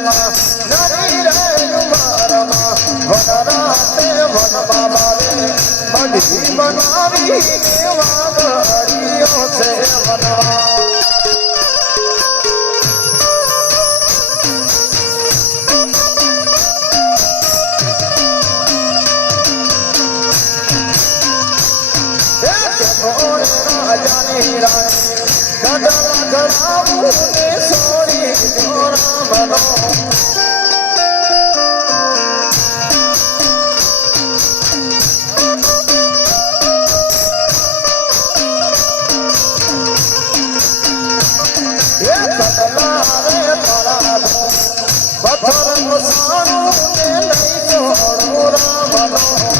વનમાં નરી રે ઉમરમાં વનરાતે વનમાં બારે મઢી બનાવી વાગડીઓ છે વનમાં રાજાની રાણી ગદા ગદાવું ને સોરી જોરા મનો એ કદલા રે તારા પથ્થર મસાણું ને લઈ જોડું રામનો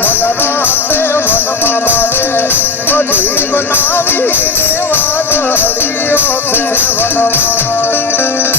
વનરાતે વનમાં બારે મઢી બનાવી વાગડીઓ છે વનમાં